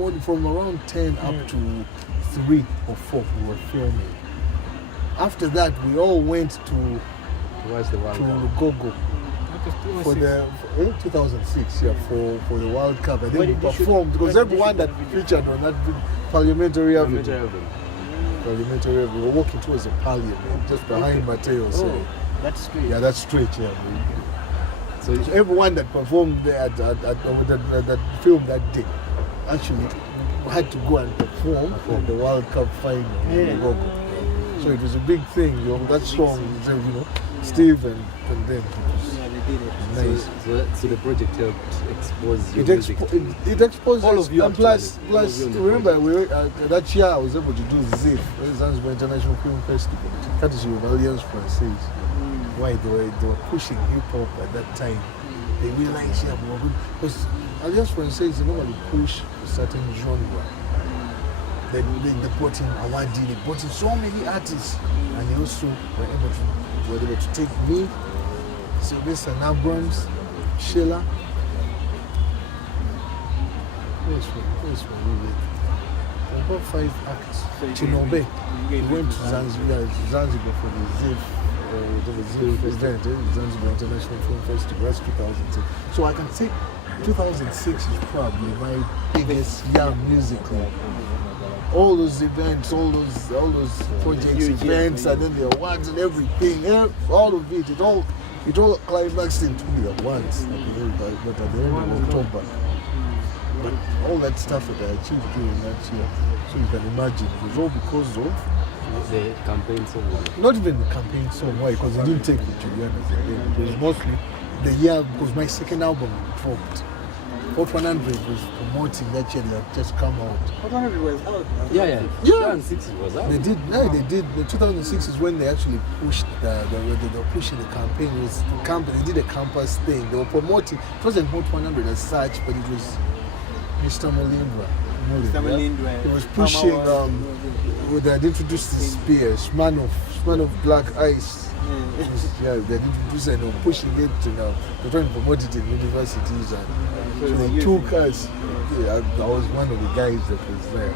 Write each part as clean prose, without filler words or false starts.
morning, from around 10 up to 3 or 4, we were filming. After that, we all went to Gogo for the 2006, for the World Cup, and then we performed because everyone that featured on that Parliamentary Avenue. We were walking towards the Parliament, just behind Mateo. So that's straight. Yeah, that's straight. Yeah. So everyone that performed there that film that day, actually had to go and perform for the World Cup final. So it was a big thing. That song, Steve and them. Nice. So the project helped expose your music. It exposed all of you. And plus, remember, that year I was able to do ZIF, Zanzibar International Film Festival, courtesy of Alliance Française. Why they were pushing hip hop at that time. They realized because Alliance Française, they normally push a certain genre. They brought in Awadi, they brought in so many artists, and they also were able to take me, Sylvester Abrams, Sheila. Where's about 5 acts. Chinobe. We went to Zanzibar for the ZIF. Event, Zanzibar International Film Festival. That's 2006. So I can say 2006 is probably my biggest young musical. All those events, all those projects, events, and then the awards and everything, all of it, it all climaxed into me at once. But at the end of October. But all that stuff that I achieved during that year, so you can imagine, it was all because of the campaign song. Not even the campaign song. Why? Because it didn't take me to the end of the day. It was mostly the year, because my second album dropped. Part 100 was promoting that year. They had just come out. Part 100 was out. Yeah. 2006 was out. They did. The 2006 is when they actually pushed they were pushing the campaign. It was the campaign. They did a campus thing. They were promoting. It wasn't Part 100 as such, but it was Mr. Molindwa. He was pushing. They had introduced the Spears, man of black ice. They introduced it and they were pushing it to now. They're trying to promote it in universities, and so they took us. I was one of the guys that was there.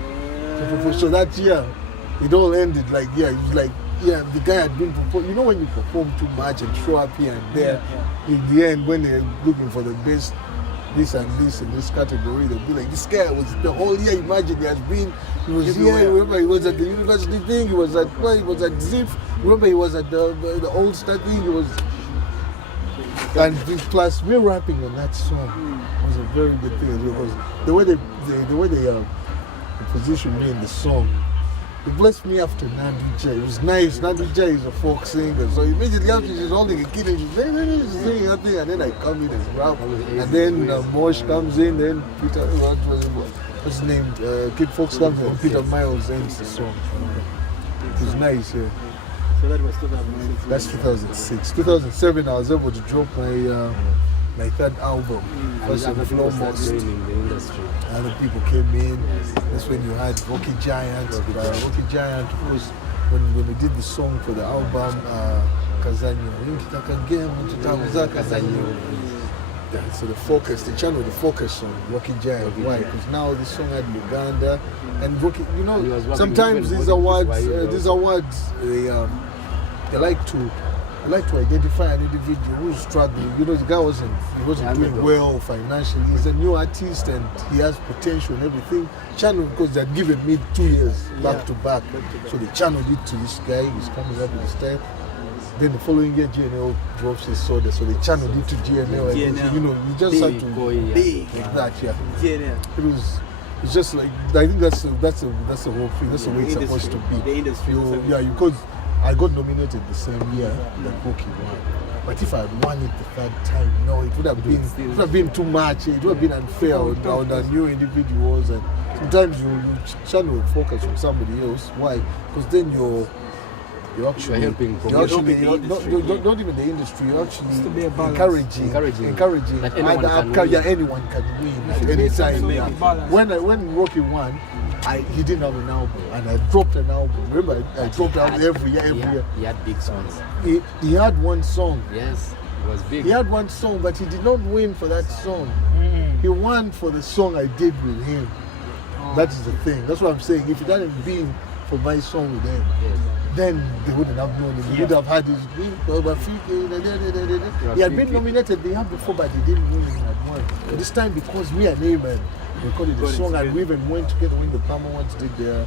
So that year, it all ended like it was like the guy had been performing. You know when you perform too much and show up here and there, in the end when they're looking for the best this and this in this category, they'll be like, this guy was the whole year, imagine he was here, remember he was at the university thing, he was at ZIF, remember he was at the Old Star thing, he was, and plus we're rapping on that song was a very good thing because the way they positioned me in the song, it blessed me after Nandi J. It was nice. Nandi J is a folk singer, so immediately after she's holding a kid and she's singing that thing, and then I come in and rap, and then Mosh comes in, then Peter, what's his name? Kid Fox comes in, and Peter Miles ends the song. It was nice, yeah. So that was 2006. That's 2006. 2007, I was able to drop my third album, First and Foremost. Other people came in. That's when you had Rocky Giant. Rocky Giant was when we did the song for the album Kazanyo. So they channeled the focus on Rocky Giant. Why? Because now this song had Uganda and Rocky. Sometimes these awards, they like to identify an individual who's struggling. The guy wasn't doing well financially. He's a new artist and he has potential and everything. Channel, because they had given me 2 years back to back. So they channeled it to this guy who's coming up with his time. Then the following year, GNL drops his soda, so they channeled it to GNL. And you just had to be like that. Yeah. It's just like, I think that's the whole thing. That's the way it's supposed to be. The industry. Because I got nominated the same year that Rocky won. But if I had won it the third time, it would have been too much. It would have been unfair on the new individuals. And sometimes you channel focus on somebody else. Why? Because then you're actually helping. Not even the industry. You're actually encouraging. Anyone can win at any time. When Rocky won, he didn't have an album, and I dropped an album. Remember, I dropped out every year. He had big songs. He had one song. Yes, it was big. He had one song, but he did not win for that song. He won for the song I did with him. That is the thing. That's what I'm saying. If it hadn't been for my song with them, then they wouldn't have known him. He would have had his. He had been nominated the year before, but he didn't win. He had won. This time, because me and him recorded the song, and we even went together when the Palmer ones did their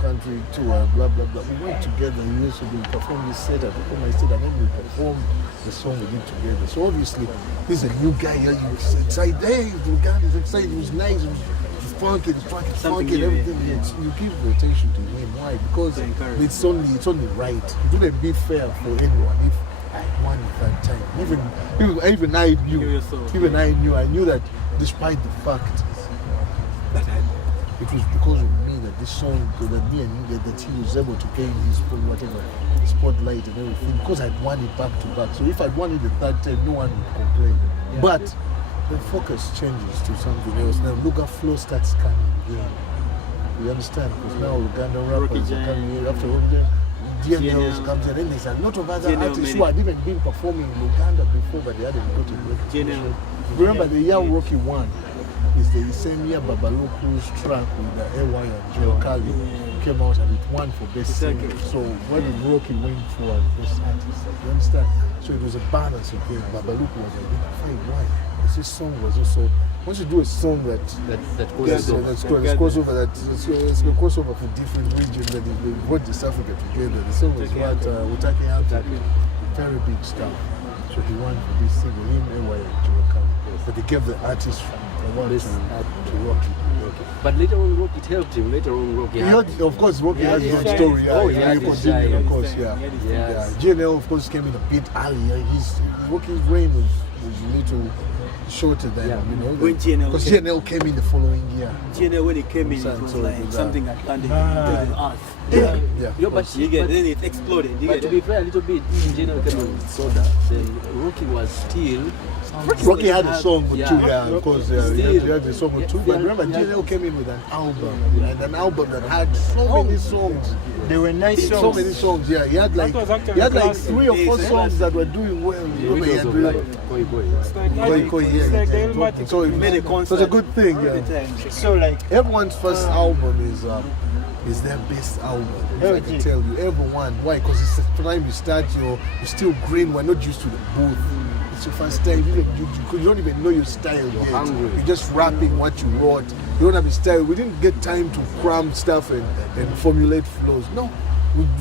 country tour, blah blah blah. We went together. We used to perform this set, I perform my set, and then we performed the song we did together. So obviously, he's a new guy. He was excited. Hey, the guy is excited. It was nice. It was funky. The track is funky. Everything. You give attention to him. Why? Because it's only right. It wouldn't be fair for anyone if I won at that time. Even I knew. I knew that despite the fact that it was because of me that this song, that me and him, that he was able to gain his spotlight and everything, because I'd won it back to back. So if I'd won it the third time, no one would complain. Yeah. But the focus changes to something else. Now Luga Flow starts coming again. You understand? Because now Uganda rappers are coming here after DNL comes in, and there's a lot of other artists who had even been performing in Uganda before, but they hadn't gotten recognition. Remember the year Rocky won is the same year Babaluku's track with the AY and Joe Kali came out, and it won for best singer. So what did Rocky win for best artist? You understand? So it was a balance again. Babaluku was identified. Why? Because this song was also, once you do a song that's crossover, it's a crossover for different regions, that they brought East Africa together. The song was about Utaki Antaki, very big stuff. So he won for this single, him, AY and Joe Kali. But they gave the artist to Rocky. But later on, Rocky helped him. Later on, Rocky of course, Rocky has his own story. Of course, GNL, of course, came in a bit earlier. Rocky's reign was a little shorter than, because GNL came in the following year. GNL, when it came in, it was like something that landed on earth. But then it exploded. But to be fair, a little bit, GNL came in with Soda. Then Rocky was still. Rocky had a song with two, of course, he had a song with two. But remember, GNL came in with an album, and an album that had so many songs. They were nice songs. So many songs, He had like 3 or 4 songs that were doing well. So it made it such a good thing. So like everyone's first album is their best album. I can tell you, everyone. Why? Because it's the time you start, you're still green. We're not used to the booth. It's your first time. You don't even know your style yet. Hungry. You're just rapping what you wrote. You don't have a style. We didn't get time to cram stuff and formulate flows. No.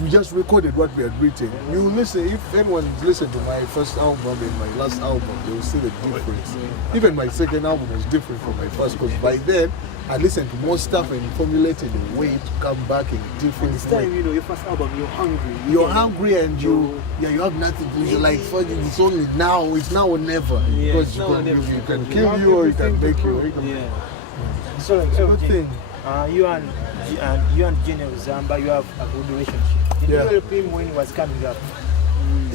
We just recorded what we had written. You listen, if anyone listened to my first album and my last album, they will see the difference. Even my second album was different from my first, because by then I listened to more stuff and formulated a way to come back in a different way. Time, your first album, you're hungry. You're hungry and you have nothing to do. You're like, it's only now, it's now or never. Because you can kill you or you can make you. So like, it's a good thing. You and GNL Zamba, you have a good relationship. Did you help him when he was coming up?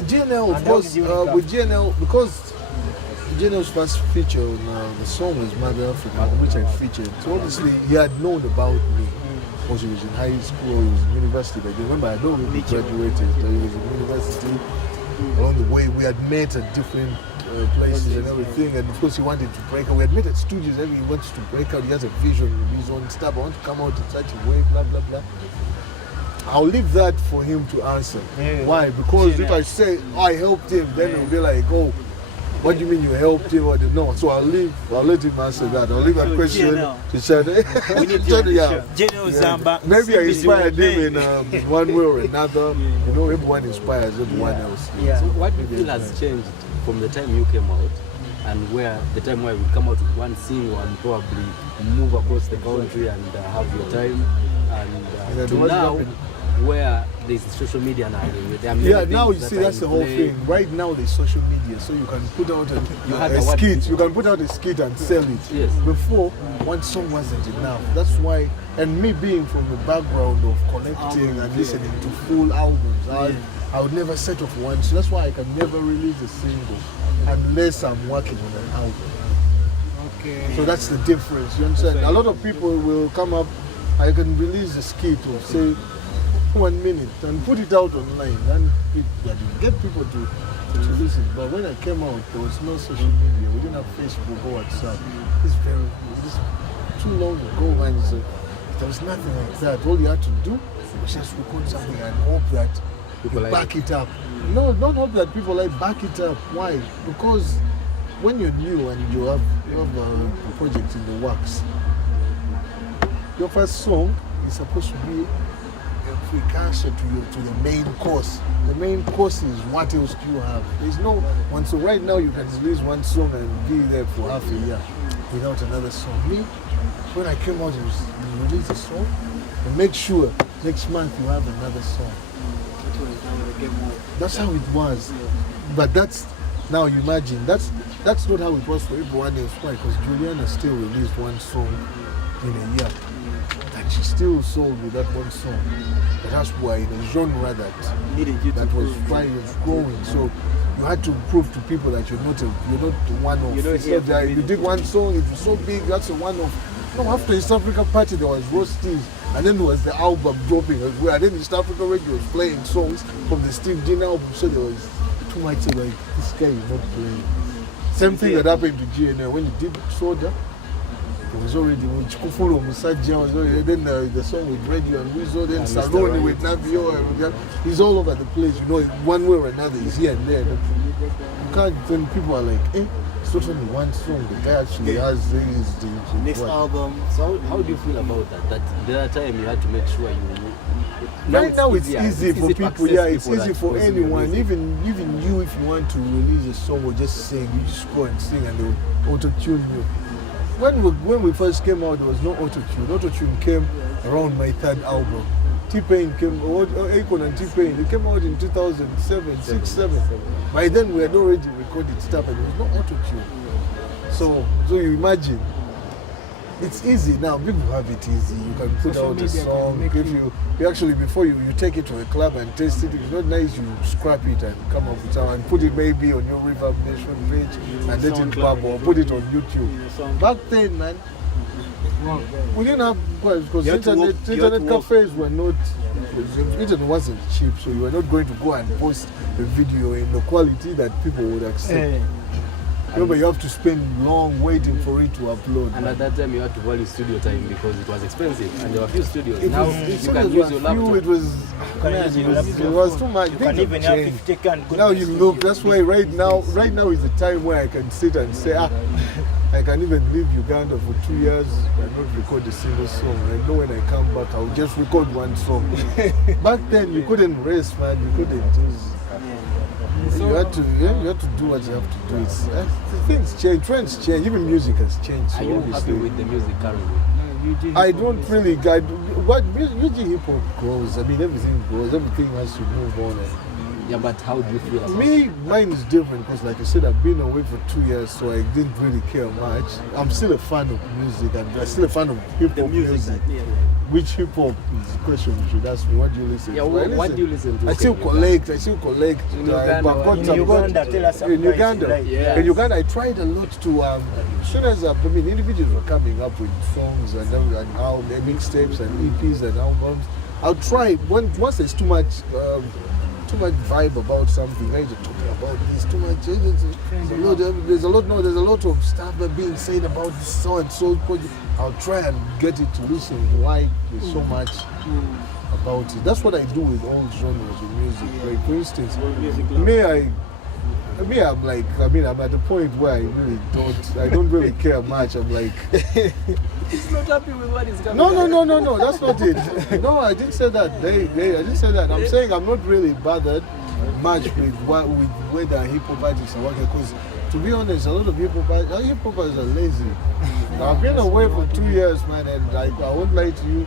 GNL, of course, with GNL, because GNL's first feature on the song was Mother Africa, which I featured. So obviously he had known about me because he was in high school, he was in university. But remember, I don't really graduated. He was in university. Along the way, we had met at different places and everything, and of course he wanted to break out. We had met at studios, and he wants to break out. He has a vision of his own stuff. I want to come out in such a way, blah blah blah. I'll leave that for him to answer. Why? Because if I say I helped him, then he'll be like, oh, what do you mean you helped him? No, so I'll let him answer that. I'll leave that question to Chad. We need Zamba. Maybe I inspired him in one way or another. Everyone inspires everyone else. So what do you feel has changed from the time you came out and the time where we come out with one single and probably move across the country and have your time, and to now where there's social media now? Now you see that's the whole thing. Right now there's social media, so you can put out a skit. You can put out a skit and sell it. Yes. Before, one song wasn't enough. That's why, and me being from the background of collecting and listening to full albums, I would never settle for one. So that's why I can never release a single unless I'm working on an album. Okay. So that's the difference. You understand? A lot of people will come up. I can release a skit or say 1 minute and put it out online, and get people to listen. But when I came out, there was no social media. We didn't have Facebook or WhatsApp. too long ago, man. So there was nothing like that. All you had to do was just record something and hope that People you like back it up. No, don't hope that people like back it up. Why? Because when you're new and you have a project in the works, your first song is supposed to be a precursor to the main course. The main course is what else do you have? There's no one. So right now you can release one song and be there for half a year without another song. Me, when I came out, you release a song and make sure next month you have another song. That's how it was. But that's, now you imagine, that's not how it was for everyone else. Why? Because Juliana still released one song in a year. And she still sold with that one song. But that's why in a genre that was growing. So you had to prove to people that you're not one-off. You did one song, it was so big, that's a one-off. No, after East Africa Party there was Roasties, and then there was the album dropping as well. And then East Africa Radio was playing songs from the Steve Dean album, so there was too much like, this guy is not playing. Same thing that happened to GNL when he did Soda. It was already when Chikufuru Musajja was already, then the song with Radio and Weasel, then Saloni with Navio, he's all over the place, you know, one way or another, he's here and there. You can't, when people are like, it's not only one song, the guy actually has the next album. So how do you feel about that? That the other time you had to make sure you... Right now it's easy for people, it's people easy for anyone, even you, if you want to release a song or just sing, you just go and sing and they'll auto-tune you. When we first came out, there was no auto-tune. Auto-tune came around my third album. T-Pain came, Akon and T-Pain, they came out in 2007, 6, 7. By then we had already recorded stuff and there was no auto-tune. So you imagine, it's easy now, people have it easy. You can put out a song, if you actually, before you take it to a club and test it, it's not nice, you scrap it and come up with something and put it maybe on your Reverb Nation page and let it pop or put it on YouTube. Back then, man, we didn't have, because internet cafes were not, internet wasn't cheap, so you were not going to go and post a video in the quality that people would accept. Remember, you have to spend long waiting for it to upload. And at that time, you had to value studio time because it was expensive, and there were few studios. Now you can use your laptop. It was too much. You can even have 50 can. Now you look. That's why right now is the time where I can sit and say, I can even leave Uganda for 2 years and not record a single song. I know when I come back, I'll just record one song. Back then, you couldn't rest, man. You couldn't. You had to do what you have to do. Things change, trends change, even music has changed. Are you happy with the music currently? I don't really guide what UGHipHop grows. I mean, everything grows, everything has to move on. Yeah, but how do you feel about mine is different because, like I said, I've been away for 2 years, so I didn't really care much. I'm still a fan of music, and I'm still a fan of hip-hop music. Which hip-hop is the question you should ask me? What do you listen to? What do you listen to? I still collect. In Uganda, tell us in Uganda. Yes. In Uganda, I tried a lot to, as soon as, individuals were coming up with songs and mixtapes and EPs and albums, I'll try, once there's too much vibe about something, I just talking about this too much. There's a lot of stuff being said about this so and so project. I'll try and get it to listen why there's so much about it. That's what I do with all genres of music. Like for instance, I'm at the point where I don't really care much. I'm like, He's not happy with what is coming. No, that's not it. No, I didn't say that. I didn't say that. I'm saying I'm not really bothered much with whether hip-hop artists are working, because to be honest, a lot of hip-hop artists are lazy. I've been away for 2 years, man, and I won't lie to you.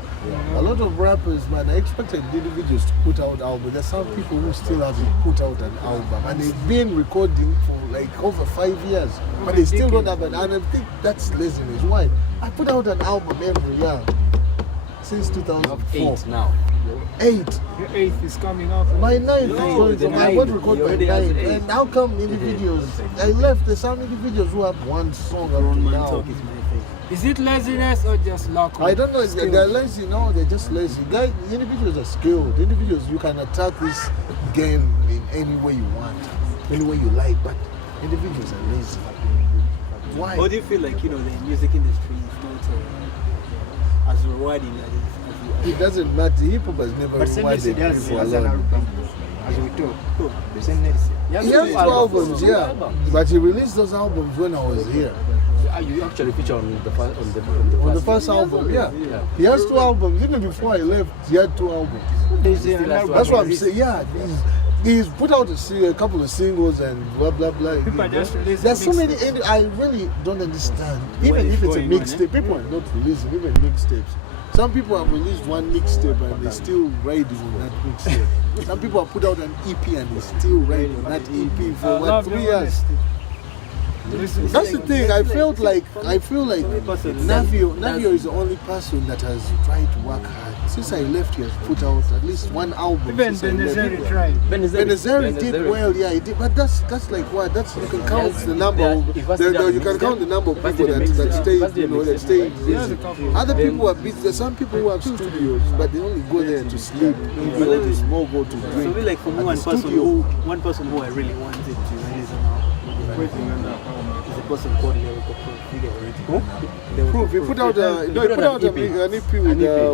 A lot of rappers, man, I expected individuals to put out albums. There's some people who still haven't put out an album, and they've been recording for like over 5 years, but they still don't have an album. And I think that's laziness. Why? I put out an album every year since 2004. 8 now. 8. Your 8th is coming up. My 9th is going to. I got to record my 9th. And how come individuals? I left. There's some individuals who have one song up to now. Is it laziness or just lack of I don't know. They're lazy. No, they're just lazy. Guys, individuals are skilled. Individuals, you can attack this game in any way you want, any way you like. But individuals are lazy. Why? How do you feel like the music industry is not as rewarding as It doesn't matter. Hip hop has never But Sendesi rewarded does people as an alone. album. As we talk. Sendesi. He has He two has two albums, yeah. But he released those albums when I was here. You actually feature on the first On the first album, yeah. He has two albums. Even before I left, he had two albums. There's an album. That's what I'm saying. Yeah, he's put out a couple of singles and blah blah blah. People just release There's so many. mixtapes. And I really don't understand. What Even is if it's a going on, mixtape, people are not releasing even mixtapes. Some people have released one mixtape and they're still riding on that mixtape. Some people have put out an EP and they're still riding on that EP for what, 3 years. That's the thing. I feel like Navio is the only person that has tried to work hard. Since I left, he has put out at least one album. Even since I left. Benazeri tried. Benazeri did well, yeah, he did. But that's like what? That's you can count the number. You can count the number of people that stay, that stay busy. Other people are busy. There's some people who have studios, but they only go there to sleep, maybe or to smoke or to So drink. we like from At one the person studio. who I really wanted to release an album. Is a person called Lyrical Proof. Proof. He put out an EP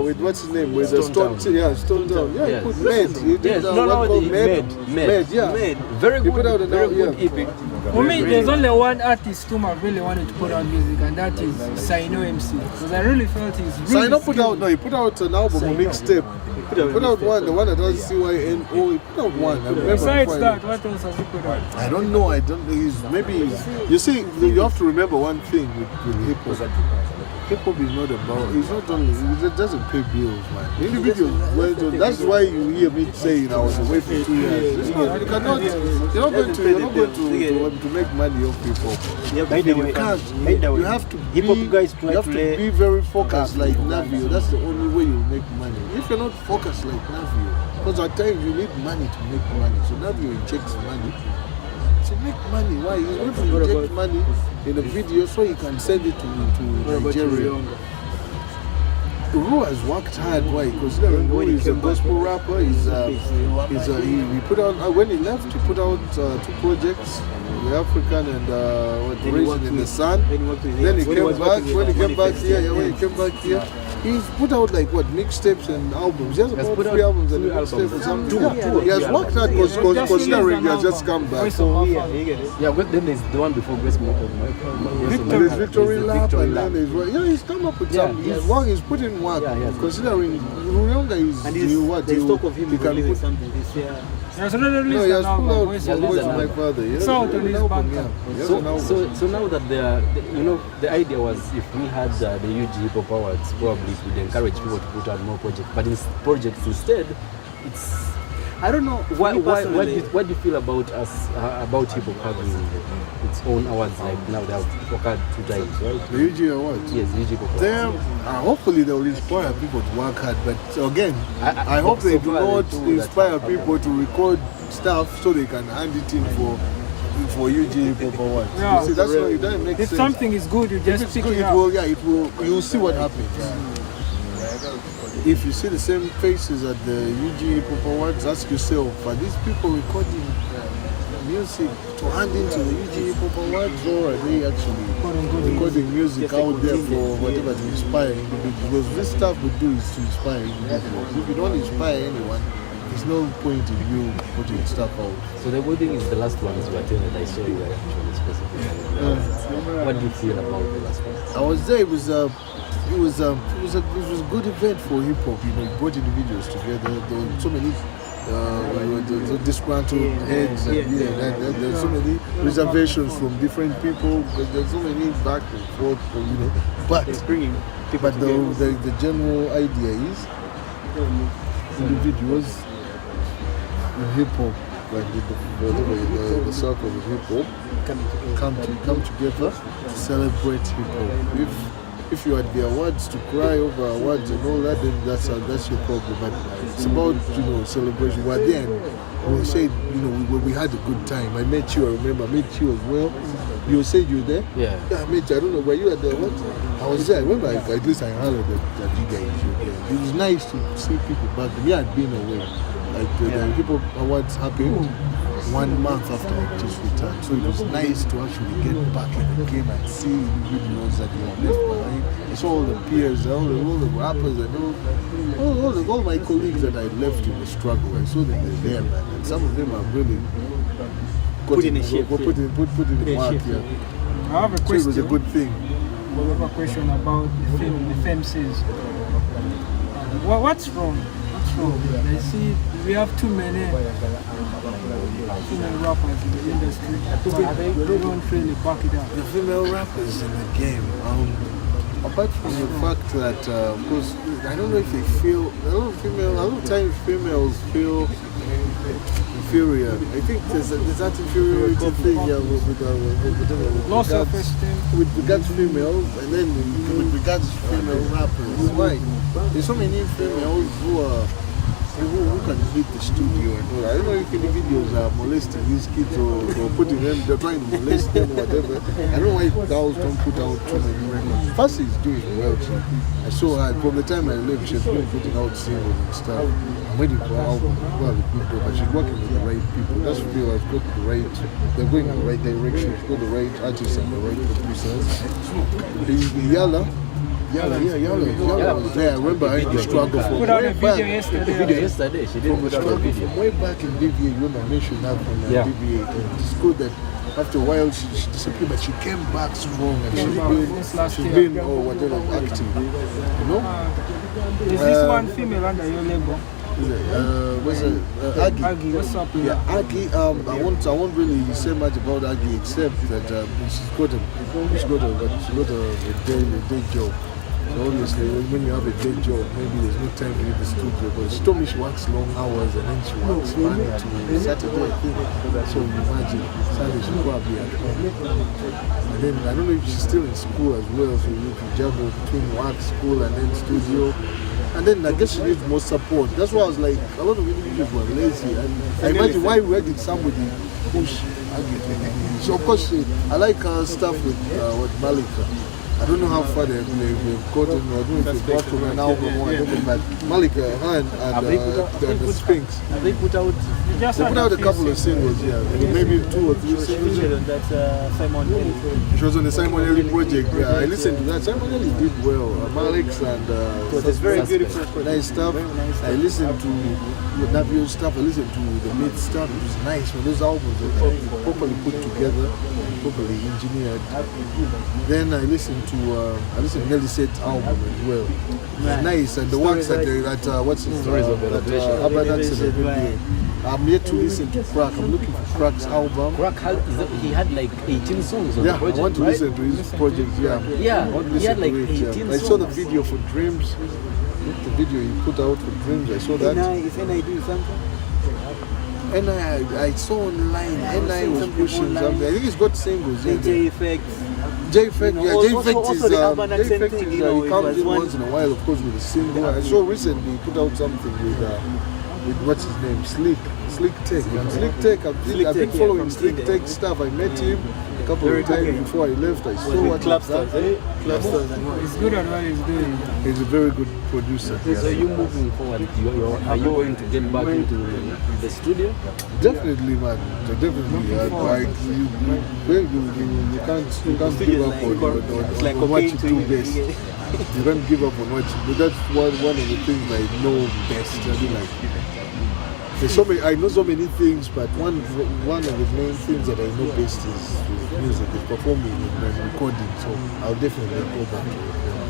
with what's his name? With Stone Town. Yeah, he put Med. He did one called Med. Yeah. Very He good, put out very good yeah. EP. For me, there's only one artist whom I really wanted to put out music, and that is Sino MC. Because I really felt he's really Sino put out he put out an album, a mixtape. He put out one, the one that has CYNO. He put out one. I remember Besides before that, what else has he put out? I don't know. You see, you have to remember one thing with hip hop. Hip hop is not about. It's not only. It doesn't pay bills, man. Individuals. That's why you hear me saying I was away for 2 years. It's not, you cannot. You're not going to make money off hip hop. By the way, You can't. You have to hip hop be. guys You try have to to lay be very focused like Navio. That's the only way you make money. If you're not focused like Navio, because at times you need money to make money. So Navio injects money to make money. Why? He's going to inject money in a video so he can send it to Nigeria. Ru has worked hard. Why? Because Ru is a gospel rapper. He put out when he left. He put out 2 projects, the African and Raising in the Sun. Then he came back. When he came back here, he's put out like what mixtapes and albums. He has about 3 albums and a mixtape or something. Yeah. He has worked hard because considering he has just come back. Yeah, but then there's the one before Grace There's Victory Lap and then there's he's come up with some. He's put in work. Yeah. Considering Ruyonga is there's talk of him he can releasing put. something this year. He has already No, released he an has pulled album, out Voice Voice of of Wisdom. My Father. He has It's out an on his album, Bandcamp. yeah. He has an album. So now that the idea was if we had the UGHipHop Awards, probably it would encourage people to put out more projects. But in projects instead, it's I don't know why do you feel about us about hip hop having its own awards like now they have occurred 2 times, right? The UG Awards. Yes, the UGHipHop Awards. Them, hopefully they will inspire people to work hard. But again, I hope they do not inspire people to record stuff so they can hand it in for UGHipHop Awards. Yeah. You see, that's why it doesn't make If sense. something is good, you If just it's pick good, it it up. will. You'll see what happens. If you see the same faces at the UGHipHop Awards, ask yourself: are these people recording music to hand into the UGHipHop Awards, or are they actually recording music out there for whatever to inspire individuals? Because this stuff we do is to inspire individuals. If you don't inspire anyone, there's no point in you putting stuff out. So the good thing is the last one is what I saw you were actually specific. What do you feel about the last one? I was there. It was a good event for hip hop. It brought individuals together. There were so many disgruntled heads, there's so many reservations from different people. There's so many back and forth, But the general idea is individuals in hip hop, like the circle of hip hop, come together to celebrate hip hop. If you had the awards to cry over awards and all that, then that's your problem. But it's about celebration. We're there and we said we had a good time. I met you. I remember I met you as well. You said you were there. Yeah. I met you. I don't know. Were you at the what? I was there. I remember at least I heard that you guys were there. It was nice to see people back. We had been away. Like the hip hop awards happened. 1 month after I just returned. So it was nice to actually get back in the game and see videos that you have left behind. I saw all the peers, all the rappers, and all my colleagues that I left in the struggle. I saw them there, man. And some of them are really put in work. Yeah. I have a So it question. was a good thing. I have a question about the FMCs. What's wrong? What's wrong? I see we have too many rappers in the industry. They don't really back it up. The female rappers in the game, apart from the fact that, of course, I don't know if they feel, a lot of times females feel inferior. I think there's that inferiority thing with Low self-esteem. with regards to females, and then with regards to female rappers. Why? There's so many females who can hit the studio and all. I don't know if any videos are molesting these kids or putting them, they're trying to molest them or whatever. I don't know why girls don't put out too many records. Fassi is doing well. I saw her from the time I left, she's been putting out singles and stuff. I'm waiting for her album. Well, but she's working with the right people. That's feel I've got the right, they're going in the right direction. She's got the right artists and the right producers. Yala was there. I remember I had the struggle for Put out way a back. video yesterday. Yesterday, she did From put the out a struggle video. from way back in DVA, you remember I mentioned that from Yeah. DVA. It's good that after a while she disappeared, but she came back strong and Came back since last she's year. been whatever active. You know? Is this one female under your label? What's it? Aggie. Aggie, what's up? Yeah, Aggie. I won't really say much about Aggie except that she's got a day job. So obviously, when you have a day job, maybe there's no time to leave the studio. But she told me she works long hours and then she works Monday to Saturday, I think. So you imagine, Sunday she'll probably at home. And then I don't know if she's still in school as well, so you can juggle between work, school, and then studio. And then I guess she needs more support. That's why I was like, a lot of individuals were lazy. I imagine why did somebody push Aggie? So of course, I like her stuff with Malika. I don't know how far they've gotten, I don't know if they've got from an album or whatever, but Malika and the Sphinx. Have they put out? Just They put out a couple of singles, yeah, maybe 2 or 3 singles. That's Simon Ellie. She was on the Simon Ellie project. Yeah, I listened to that. Simon Ellie did well. Malix and It's very beautiful. nice stuff. I listened to Navio's stuff. I listened to the mid stuff. It was nice. When those albums were properly put together, properly engineered. Then I listened to Nelly Set's album as well. It was nice, and the ones that what's his Stories of Elevation. Urban Accident video. I'm yet to listen to Crack. I'm looking for Crack's album. He had like 18 songs on Yeah, the project, I want to right? listen to his project. Yeah, Yeah, I want to he listen had like to it, 18 I saw the songs. video for Dreams. The video he put out for Dreams. I saw that. Is NI doing something? I saw online. NI was something pushing online. something. I think he's got singles. Yeah, J Effect. J-Effect, You know, yeah, also- J-Effect also is, the Urban Accent J-Effect thing, is, you know, he it comes was in one- once in a while, of course, with a single. I saw recently he put out something with what's his name, Slick Tech. Slick Tech, I've been Tech, yeah, following from Slick Sweden. Tech stuff. I met him a couple Very of times good. before I left. I saw Was what with he's Clubstars, done. Clubstars and what? It's good at what he's doing. He's a very good producer. So you moving forward, are you going to get back into the studio? Definitely, man. Definitely. Like you can't give up It's like on what you cocaine do to you. best. You can't give up on what you do. That's one of the things I know best. I mean, like, there's so many. I know so many things, but one of the main things that I know best is music, is performing and recording. So I'll definitely go back to it.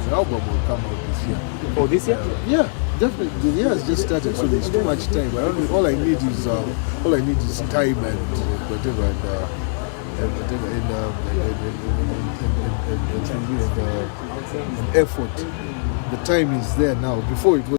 The album will come out this year. Oh, this year? Yeah, definitely. The year has just started, so there's too much time. All I need is time and whatever and effort. The time is there now. Before it was.